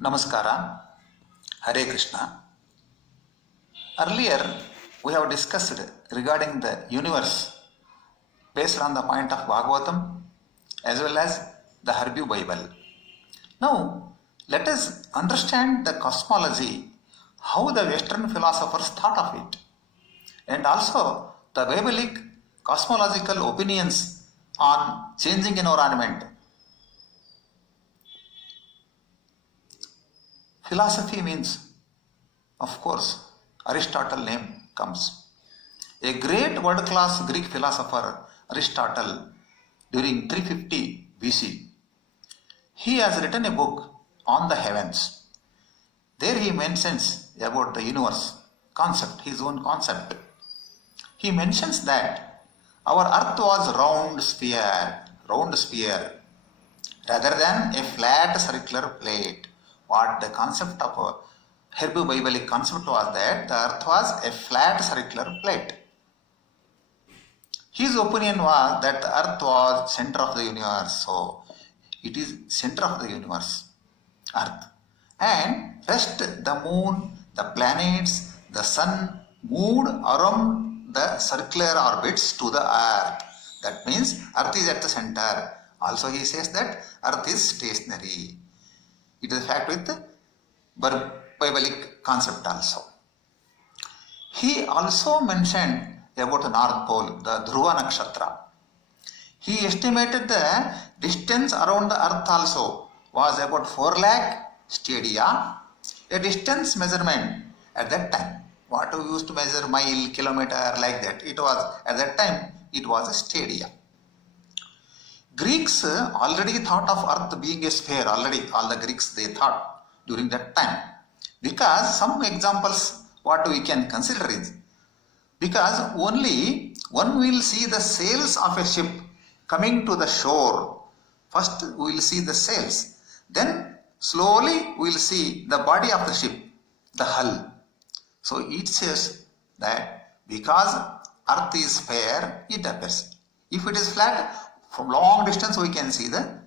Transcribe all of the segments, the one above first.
Namaskara, Hare Krishna. Earlier, we have discussed regarding the universe based on the point of Bhagavatam as well as the Hebrew Bible. Now, let us understand the cosmology, how the Western philosophers thought of it, and also the Biblic cosmological opinions on changing environment. Philosophy means, of course, Aristotle name comes. A great world-class Greek philosopher, Aristotle, during 350 BC, he has written a book on the heavens. There he mentions about the universe concept, his own concept. He mentions that our earth was round sphere, rather than a flat circular plate. What the concept of a Hebrew Biblic concept was that the earth was a flat circular plate. His opinion was that the earth was center of the universe, so it is center of the universe, earth. And rest the moon, the planets, the sun moved around the circular orbits to the earth. That means earth is at the center. Also he says that earth is stationary. It is a fact with the Biblic concept also. He also mentioned about the North Pole, the Dhruva Nakshatra. He estimated the distance around the earth also was about 4 lakh stadia, a distance measurement at that time. What we used to measure mile, kilometer, like that, it was at that time it was a stadia. Greeks already thought of earth being a sphere, already all the Greeks they thought during that time. Because some examples what we can consider is, because only one will see the sails of a ship coming to the shore. First we will see the sails, then slowly we will see the body of the ship, the hull. So it says that because earth is sphere, it appears. If it is flat, from long distance we can see the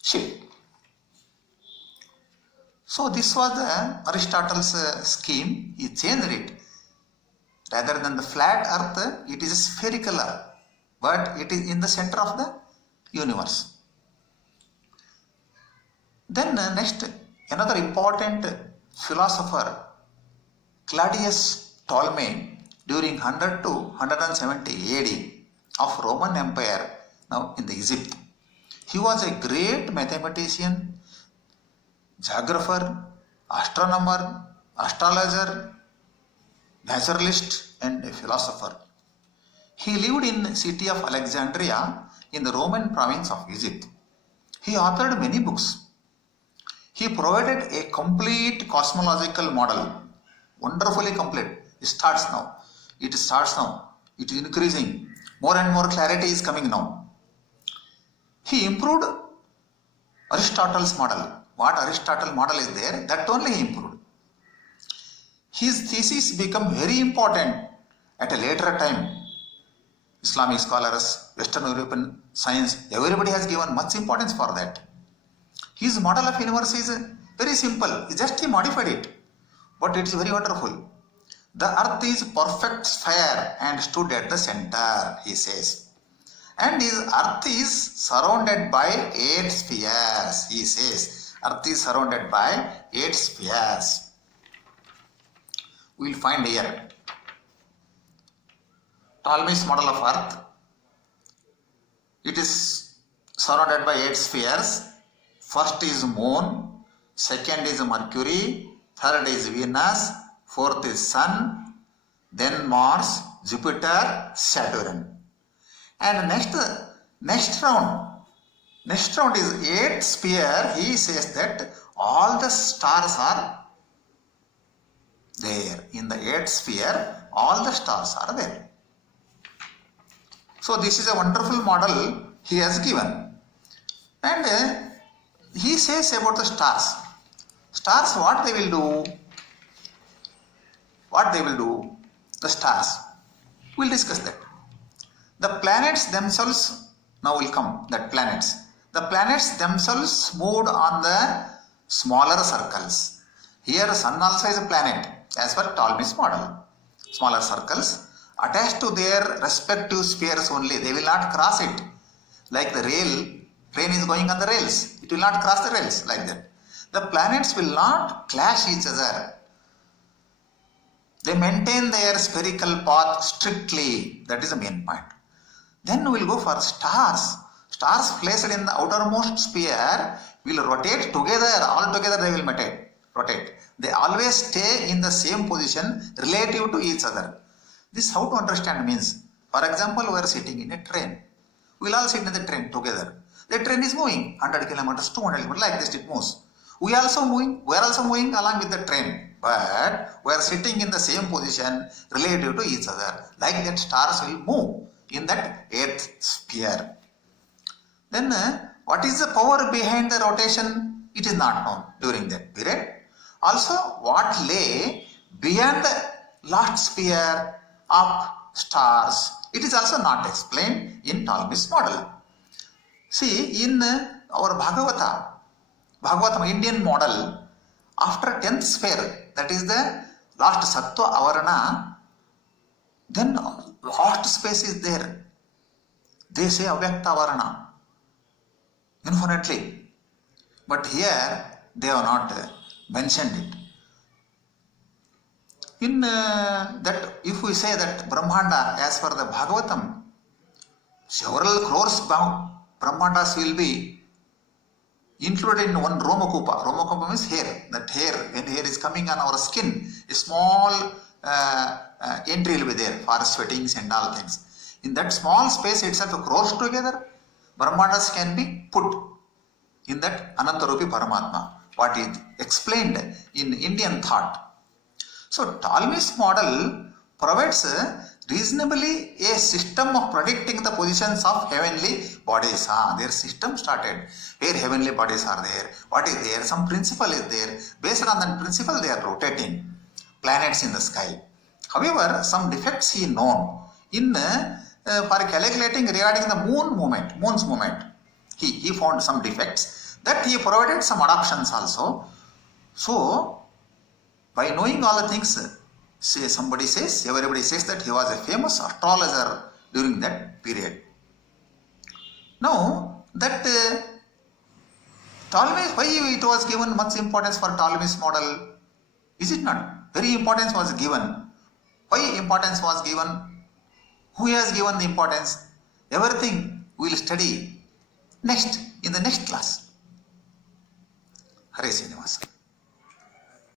ship. So this was the Aristotle's scheme. He changed it. Rather than the flat earth, it is a spherical earth, but it is in the center of the universe. Then next, another important philosopher, Claudius Ptolemy, during 100 to 170 AD of Roman Empire, now in the Egypt. He was a great mathematician, geographer, astronomer, astrologer, naturalist, and a philosopher. He lived in the city of Alexandria in the Roman province of Egypt. He authored many books. He provided a complete cosmological model, wonderfully complete. It starts now. It is increasing. More and more clarity is coming now. He improved Aristotle's model. What Aristotle model is there, that only he improved. His thesis became very important at a later time. Islamic scholars, Western European science, everybody has given much importance for that. His model of universe is very simple. He modified it, but it is very wonderful. The earth is perfect sphere and stood at the center, he says. And his earth is surrounded by 8 spheres, he says. Earth is surrounded by 8 spheres. We will find here Ptolemy's model of earth. It is surrounded by 8 spheres. First is moon, second is Mercury, third is Venus, fourth is Sun, then Mars, Jupiter, Saturn. And next round is 8 sphere. He says that all the stars are there. In the 8 sphere, all the stars are there. So this is a wonderful model he has given. And he says about the stars. Stars, what they will do? The stars. We will discuss that. The planets themselves now will come, that planets. The planets themselves moved on the smaller circles. Here Sun also is a planet as per Ptolemy's model. Smaller circles attached to their respective spheres only. They will not cross it. Like the train is going on the rails. It will not cross the rails like that. The planets will not clash each other. They maintain their spherical path strictly. That is the main point. Then we will go for stars. Stars placed in the outermost sphere will rotate together. All together they will rotate. They always stay in the same position relative to each other. This how to understand means. For example, we are sitting in a train. We will all sit in the train together. The train is moving 100 kilometers, 200 kilometers, like this it moves. We are also moving along with the train. But we are sitting in the same position relative to each other. Like that stars will move in that 8th sphere. Then what is the power behind the rotation? It is not known during that period. Also, what lay beyond the last sphere of stars? It is also not explained in Ptolemy's model. See, in our Bhagavatam Indian model, after 10th sphere, that is the last Sattva Avarana, then vast space is there. They say Avyakta Avarana, infinitely. But here, they have not mentioned it. In that, if we say that Brahmanda, as per the Bhagavatam, several crores Brahmandas will be included in one Romakupa. Romakupa means hair. That hair, when hair is coming on our skin, a small entry will be there for sweatings and all things. In that small space itself, crores together, Brahmandas can be put in that Anantarupi Paramatma, what is explained in Indian thought. So Ptolemy's model provides reasonably a system of predicting the positions of heavenly bodies. Their system started where heavenly bodies are there. What is there? Some principle is there. Based on that principle, they are rotating planets in the sky. However, some defects he known in for calculating regarding the moon's movement. He found some defects that he provided some adaptations also. So, by knowing all the things, everybody says that he was a famous astrologer during that period. Now, that Ptolemy, why it was given much importance for Ptolemy's model? Is it not? Very importance was given. Why importance was given? Who has given the importance? Everything we will study in the next class. Hare Srinivasa.